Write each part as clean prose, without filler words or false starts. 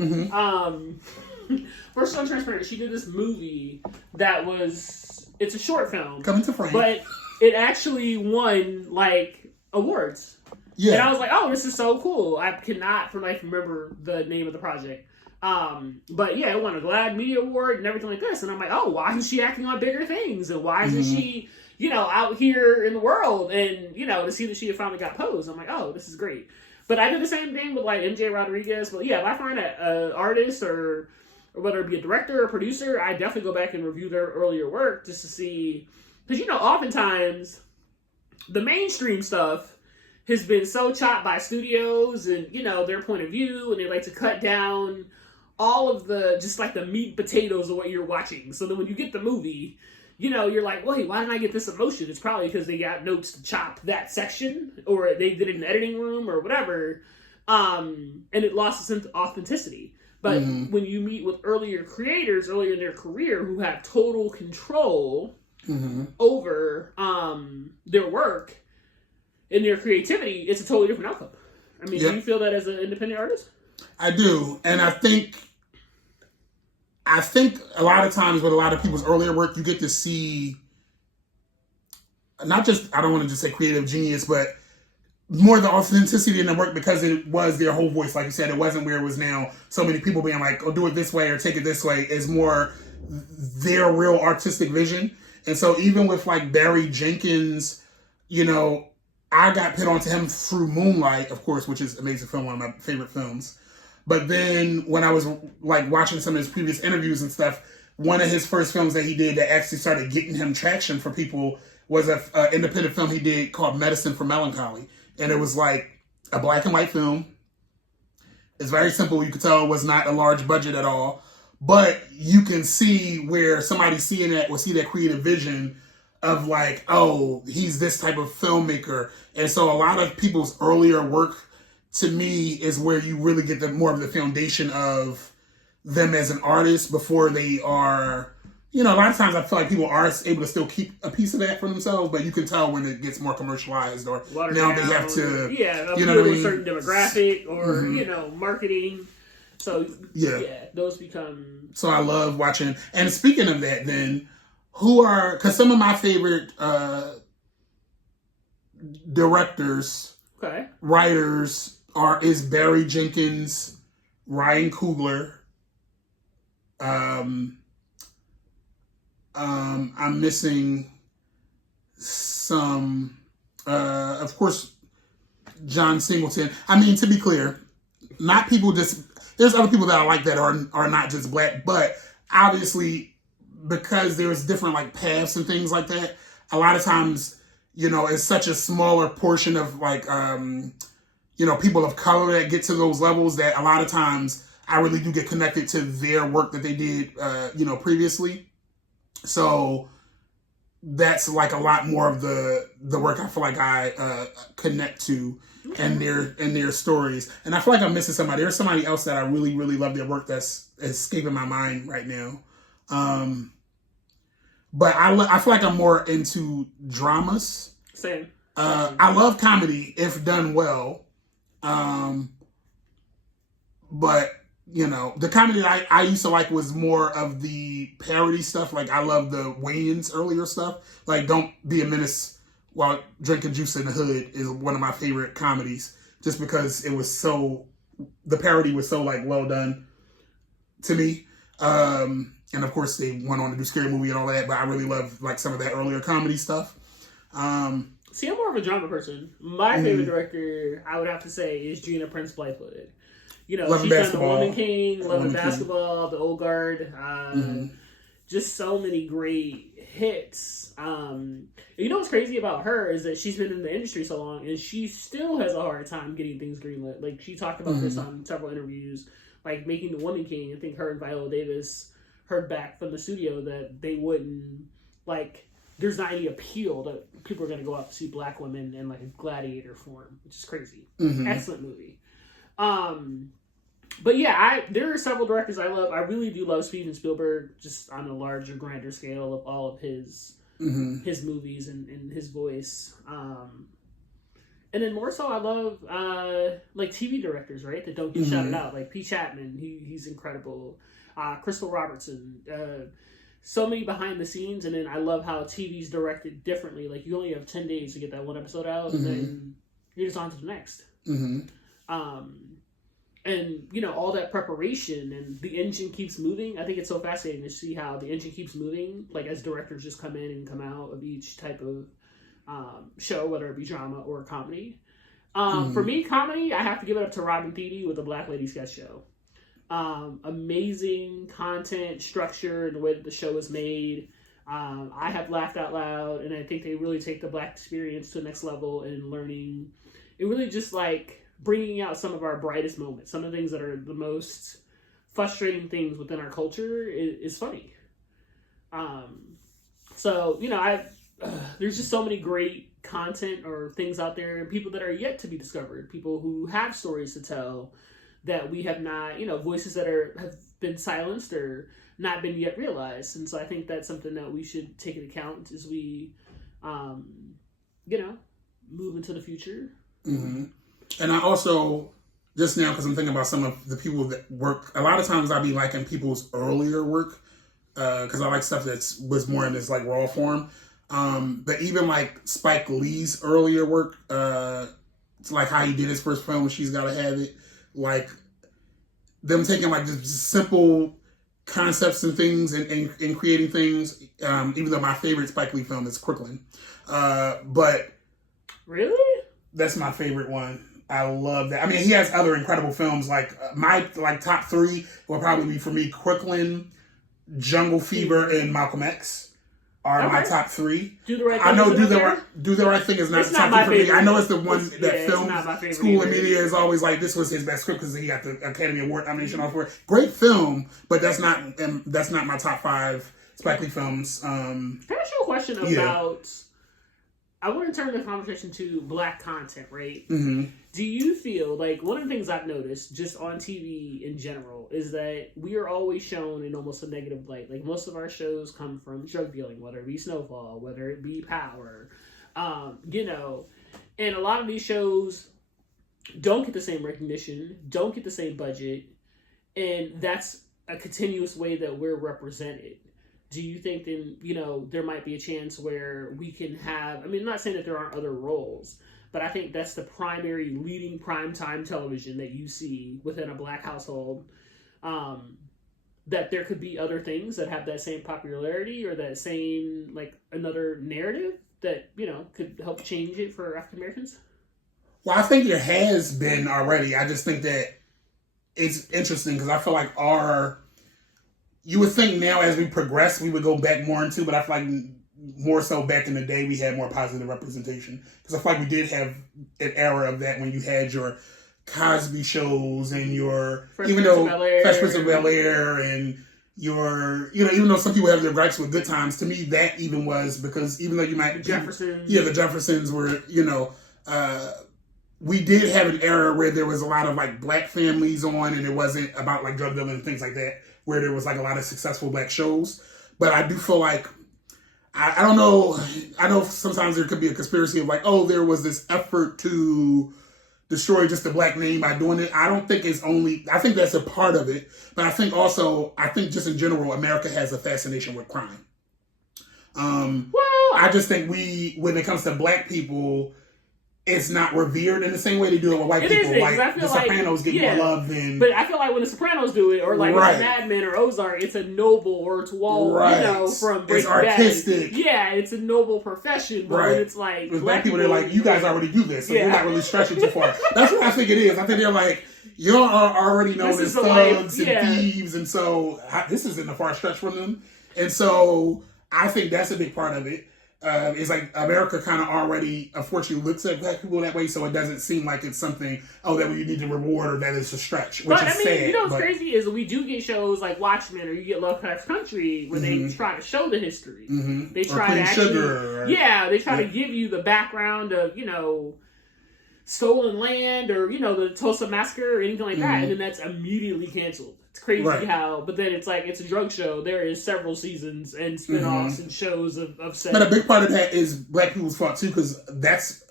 Um, First on Transparent, she did this movie that it's a short film. Coming to frame. But it actually won, like, awards. Yeah. And I was like, oh, this is so cool. I cannot, for life, remember the name of the project. But yeah, it won a GLAAD Media Award and everything like this. And I'm like, oh, why isn't she acting on bigger things? And why isn't she, out here in the world? And, to see that she had finally got posed, I'm like, oh, this is great. But I did the same thing with, like, MJ Rodriguez. But yeah, if I find an artist or whether it be a director or producer, I definitely go back and review their earlier work just to see. Because, oftentimes the mainstream stuff has been so chopped by studios and, their point of view, and they like to cut down all of just like the meat and potatoes of what you're watching. So that when you get the movie, you're like, wait, why didn't I get this emotion? It's probably because they got notes to chop that section, or they did it in the editing room or whatever, and it lost its authenticity. But when you meet with earlier creators, earlier in their career, who have total control over their work and their creativity, it's a totally different outcome. I mean, do you feel that as an independent artist? I do. And I think a lot of times with a lot of people's earlier work, you get to see not just, I don't want to just say creative genius, but more the authenticity in the work, because it was their whole voice. Like you said, it wasn't where it was now. So many people being like, oh, do it this way or take it this way, is more their real artistic vision. And so even with like Barry Jenkins, I got put onto him through Moonlight, of course, which is an amazing film, one of my favorite films. But then when I was like watching some of his previous interviews and stuff, one of his first films that he did that actually started getting him traction for people was an independent film he did called Medicine for Melancholy. And it was like a black and white film. It's very simple. You could tell it was not a large budget at all. But you can see where somebody seeing that will see that creative vision of like, oh, he's this type of filmmaker. And so a lot of people's earlier work, to me, is where you really get more of the foundation of them as an artist before they are, a lot of times I feel like people are able to still keep a piece of that for themselves, but you can tell when it gets more commercialized or watered now down, they have to, a certain demographic or, marketing. So, those become... So I love watching. And speaking of that then, because some of my favorite directors, writers is Barry Jenkins, Ryan Coogler. I'm missing some, of course, John Singleton. I mean, to be clear, not people just, there's other people that I like that are not just black, but obviously because there's different like paths and things like that, a lot of times, it's such a smaller portion of like, people of color that get to those levels that a lot of times I really do get connected to their work that they did, previously. So that's like a lot more of the work I feel like I connect to and their stories. And I feel like I'm missing somebody. There's somebody else that I really, really love their work that's escaping my mind right now. But I feel like I'm more into dramas. Same. I love comedy if done well. But the comedy that I used to like was more of the parody stuff. Like, I love the Wayans earlier stuff. Like, Don't Be a Menace While Drinking Juice in the Hood is one of my favorite comedies. Just because the parody was so, like, well done to me. And, of course, they went on to do Scary Movie and all that. But I really love, like, some of that earlier comedy stuff. See, I'm more of a drama person. My favorite director, I would have to say, is Gina Prince Bythewood. She's done The Woman King, Love and Basketball, The Old Guard, just so many great hits. What's crazy about her is that she's been in the industry so long, and she still has a hard time getting things greenlit. Like, she talked about this on several interviews, like making The Woman King. I think her and Viola Davis heard back from the studio that they wouldn't, like, there's not any appeal that people are going to go out to see black women in, like, a gladiator form, which is crazy. Excellent movie. But yeah, there are several directors I love. I really do love Steven Spielberg, just on a larger, grander scale of all of his movies and his voice. And then more so, I love like TV directors, right? That don't get shouted out. Like P. Chapman, he's incredible. Crystal Robertson, so many behind the scenes. And then I love how TV's directed differently. Like you only have 10 days to get that one episode out, and then you're just on to the next. And you know, all that preparation and the engine keeps moving. I think it's so fascinating to see how the engine keeps moving, like as directors just come in and come out of each type of show, whether it be drama or comedy. For me, comedy, I have to give it up to Robin Thede with the Black Lady Sketch Show. Amazing content, structure, and the way that the show is made. I have laughed out loud, and I think they really take the Black experience to the next level in learning. It really just like bringing out some of our brightest moments, some of the things that are the most frustrating things within our culture is funny. So, you know, there's just so many great content or things out there, and people that are yet to be discovered, people who have stories to tell that we have not, you know, voices that have been silenced or not been yet realized. And so I think that's something that we should take into account as we, you know, move into the future. And I also, just now, because I'm thinking about some of the people that work, a lot of times I'll be liking people's earlier work, because I like stuff that was more in this like raw form. But even like Spike Lee's earlier work, it's like how he did his first film, She's Gotta Have It, like them taking like just simple concepts and things and creating things, even though my favorite Spike Lee film is Crooklyn. But really? That's my favorite one. I love that. I mean, he has other incredible films. Like my top three will probably be for me Crooklyn, Jungle Fever, and Malcolm X are my top three. Do the Right Thing. I know Do the Right Thing is not the top three for me. I know it's the one that film School and Media is always like this was his best script because he got the Academy Award nomination off for it. Great film, but that's not my top five Spike Lee films. Can I ask you a question about? I want to turn the conversation to Black content, right? Do you feel like one of the things I've noticed just on TV in general is that we are always shown in almost a negative light? Like most of our shows come from drug dealing, whether it be Snowfall, whether it be Power, you know, and a lot of these shows don't get the same recognition, don't get the same budget, and that's a continuous way that we're represented. Do you think then, you know, there might be a chance where we can have, I mean, I'm not saying that there aren't other roles, but I think that's the primary leading primetime television that you see within a Black household, that there could be other things that have that same popularity or that same, like, another narrative that, you know, could help change it for African Americans? Well, I think there has been already. I just think that it's interesting because I feel like you would think now as we progress, we would go back more into, but I feel like more so back in the day, we had more positive representation. Because I feel like we did have an era of that when you had your Cosby shows and your, Fresh Prince of Bel-Air and your, you know, even though some people have their gripes with Good Times, to me that even was because even though you might... The Jeffersons. Yeah, the Jeffersons were, you know... we did have an era where there was a lot of like Black families on and it wasn't about like drug dealing and things like that, where there was like a lot of successful Black shows. But I do feel like, I don't know, I know sometimes there could be a conspiracy of like, oh, there was this effort to destroy just the Black name by doing it. I don't think it's only, I think that's a part of it. But I think just in general, America has a fascination with crime. I just think when it comes to Black people, it's not revered in the same way they do it with white people. Like the Sopranos get more love than... But I feel like when the Sopranos do it, or like with Mad Men or Ozark, it's a noble, or it's Wall, you know, from Breaking Bad. It's artistic. Yeah, it's a noble profession, but when it's like... With Black people, they're like, you guys already do this, so you're not really stretching too far. That's what I think it is. I think they're like, y'all are already known as thugs and thieves, and so this isn't a far stretch from them. And so I think that's a big part of it. It's like America kind of already, unfortunately, looks at Black people that way, so it doesn't seem like it's something, that we need to reward or that it's a stretch, which is sad. You know what's crazy is we do get shows like Watchmen or you get Lovecraft Country where they try to show the history. They try to actually... they try to give you the background of, you know, stolen land or, you know, the Tulsa Massacre or anything like that, and then that's immediately canceled. It's crazy how, but then it's like, it's a drug show. There is several seasons and spin-offs and shows of sex. But a big part of that is Black people's fault too, because that's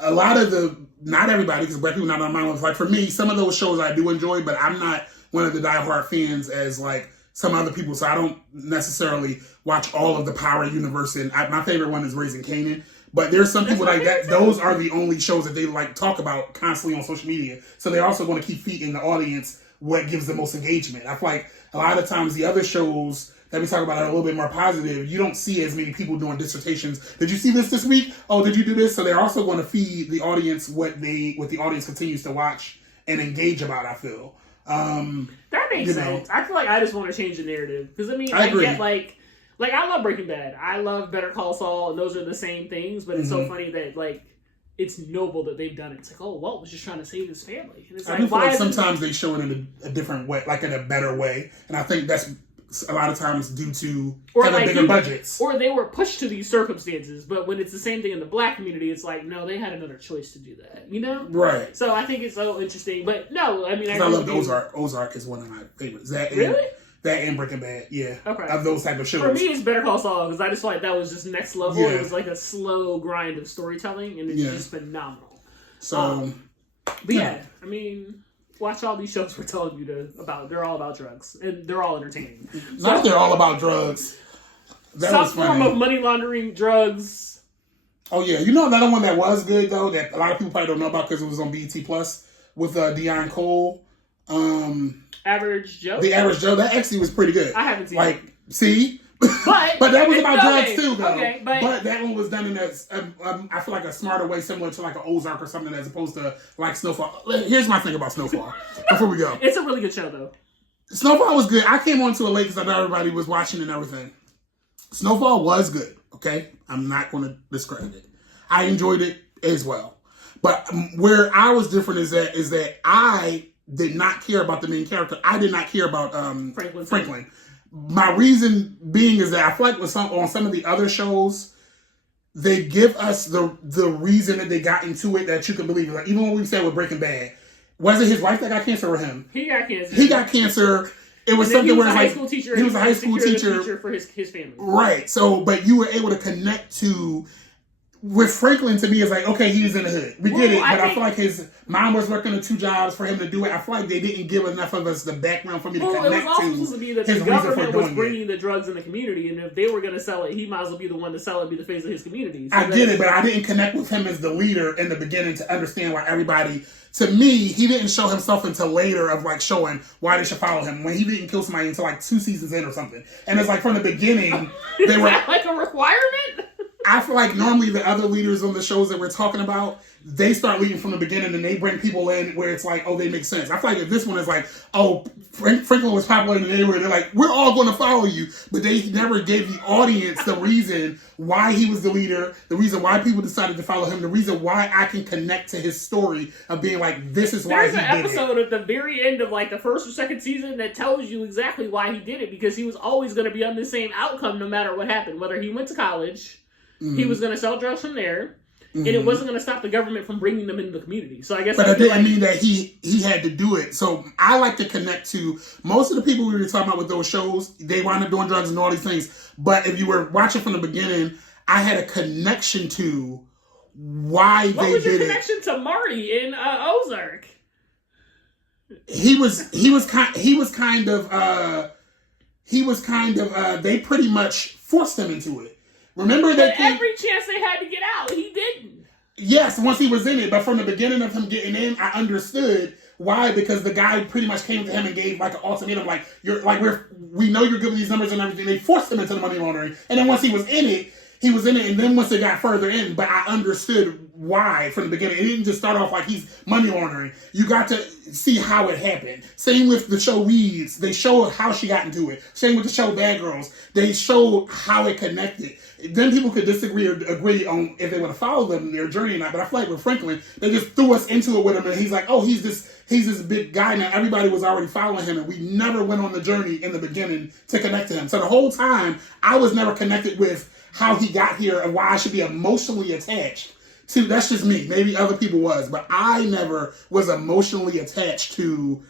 a lot of not everybody, because black people not on my own. Like for me, some of those shows I do enjoy, but I'm not one of the diehard fans as like some other people. So I don't necessarily watch all of the Power Universe. And my favorite one is Raising Kanan. But there's some people like that. Those are the only shows that they like talk about constantly on social media. So they're also going to keep feeding the audience what gives the most engagement. I feel like a lot of times the other shows that we talk about are a little bit more positive. You don't see as many people doing dissertations. Did you see this week? Oh, did you do this? So they're also going to feed the audience what the audience continues to watch and engage about, I feel. That makes sense. I feel like I just want to change the narrative. Because, I mean, I get, like, I love Breaking Bad. I love Better Call Saul, and those are the same things. But it's so funny that, like, it's noble that they've done it. It's like, oh, Walt was just trying to save his family. And it's I do feel like sometimes they show it in a different way, like in a better way. And I think that's a lot of times due to having bigger budgets. Or they were pushed to these circumstances. But when it's the same thing in the black community, it's like, no, they had another choice to do that. You know? Right. So I think it's so interesting. But no, I mean, I love Ozark. Ozark is one of my favorites. Really? That and Breaking Bad, yeah. Okay. Of those type of shows. For me, it's Better Call Saul, because I just feel like that was just next level. Yeah. It was like a slow grind of storytelling, and it's just phenomenal. So, but yeah, I mean, watch all these shows we're telling you about. They're all about drugs, and they're all entertaining. Not they're all about drugs. Some form of money laundering, drugs. Oh yeah, you know another one that was good though that a lot of people probably don't know about because it was on BET Plus with Deion Cole. Average Joe? The Average Joe. That actually was pretty good. I haven't seen it. See? But that was about drugs too, though. Okay, but that one was done in I feel like a smarter way, similar to like an Ozark or something, as opposed to like Snowfall. Here's my thing about Snowfall before we go. It's a really good show, though. Snowfall was good. I came on to it late because I know everybody was watching and everything. Snowfall was good, okay? I'm not going to discredit it. I enjoyed it as well. But where I was different is that I did not care about the main character. I did not care about Franklin. My reason being is that I feel like on some of the other shows, they give us the reason that they got into it that you can believe. Like even when we said with Breaking Bad, was it his wife that got cancer or him? He got cancer. He got cancer. It was something where he was a high school teacher for his family. Right. So, but you were able to connect to. With Franklin, to me, it's like, okay, he's in the hood. We get it, but I feel like his mom was working the 2 jobs for him to do it. I feel like they didn't give enough of us the background for me to connect to. It was also supposed to be that the government was bringing the drugs in the community, and if they were going to sell it, he might as well be the one to sell it, be the face of his community. So I get it, but I didn't connect with him as the leader in the beginning to understand why everybody. To me, he didn't show himself until later of like showing why they should follow him. When he didn't kill somebody until like 2 seasons in or something, and it's like from the beginning they were that like a requirement. I feel like normally the other leaders on the shows that we're talking about, they start leading from the beginning and they bring people in where it's like, oh, they make sense. I feel like if this one is like, oh, Franklin was popular in the neighborhood, they're like, we're all going to follow you. But they never gave the audience the reason why he was the leader, the reason why people decided to follow him, the reason why I can connect to his story of being like, this is why he did it. There's an episode at the very end of like the first or second season that tells you exactly why he did it, because he was always going to be on the same outcome no matter what happened, whether he went to college. Mm-hmm. He was going to sell drugs from there, and it wasn't going to stop the government from bringing them into the community. So I guess, but it didn't mean that he had to do it. So I like to connect to most of the people we were talking about with those shows. They wound up doing drugs and all these things. But if you were watching from the beginning, I had a connection to why they did it. What was your connection to Marty in Ozark? He was kind of. They pretty much forced him into it. Remember that every chance they had to get out, he didn't. Yes, once he was in it, but from the beginning of him getting in, I understood why, because the guy pretty much came to him and gave like an ultimatum, like we know you're giving these numbers and everything. They forced him into the money laundering, and then once he was in it, and then once it got further in, but I understood why from the beginning. It didn't just start off like he's money laundering. You got to see how it happened. Same with the show Weeds. They showed how she got into it. Same with the show Bad Girls. They showed how it connected. Then people could disagree or agree on if they want to follow them in their journey or not. But I feel like with Franklin, they just threw us into it with him, and he's like, oh, he's this big guy now. Everybody was already following him, and we never went on the journey in the beginning to connect to him. So the whole time, I was never connected with how he got here and why I should be emotionally attached to. That's just me. Maybe other people was, but I never was emotionally attached to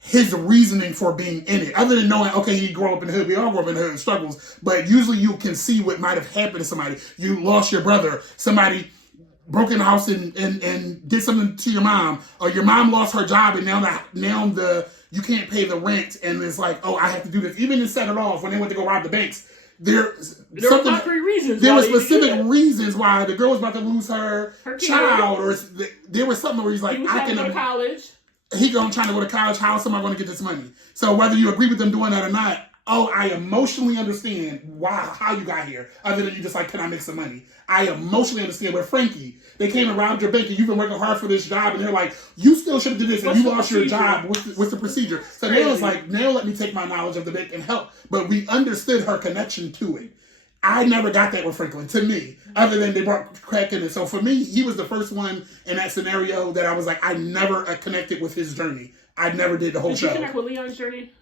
his reasoning for being in it, other than knowing, okay, he grew up in the hood. We all grew up in the hood and struggles, but usually you can see what might have happened to somebody. You lost your brother. Somebody broke in the house and did something to your mom, or your mom lost her job and now you can't pay the rent, and it's like, oh, I have to do this. Even to set it off when they went to go rob the banks, there were concrete reasons. There were specific reasons why the girl was about to lose her child, or there was something where he's like, I can go to college. He trying to go to college. How else am I going to get this money? So whether you agree with them doing that or not, I emotionally understand how you got here. Other than you just like, can I make some money? I emotionally understand. But Frankie, they came around your bank and you've been working hard for this job, and they're like, you still should have did this, and you lost your job with the procedure. So now it's like, now let me take my knowledge of the bank and help. But we understood her connection to it. I never got that with Franklin, to me, other than they brought crack in it. So for me, he was the first one in that scenario that I was like, I never connected with his journey. I never did the whole show. Did you connect with Leon's journey?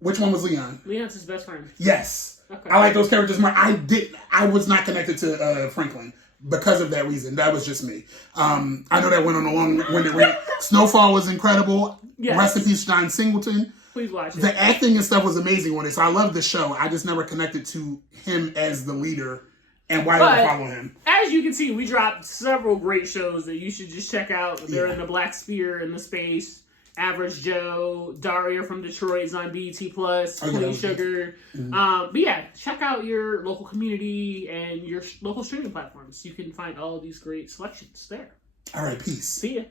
Which one was Leon? Leon's his best friend. Yes. Okay. I like those characters more. I was not connected to Franklin because of that reason. That was just me. I know that went on a long-winded rant. Snowfall was incredible. Yes. Rest in peace, John Singleton. Please watch it. The acting and stuff was amazing on it, so I love the show. I just never connected to him as the leader and why I follow him. As you can see, we dropped several great shows that you should just check out. They're in the Black Sphere, in the space. Average Joe, Daria from Detroit is on BET Plus, Queen Sugar. Mm-hmm. But yeah, check out your local community and your local streaming platforms. You can find all of these great selections there. All right, peace. See ya.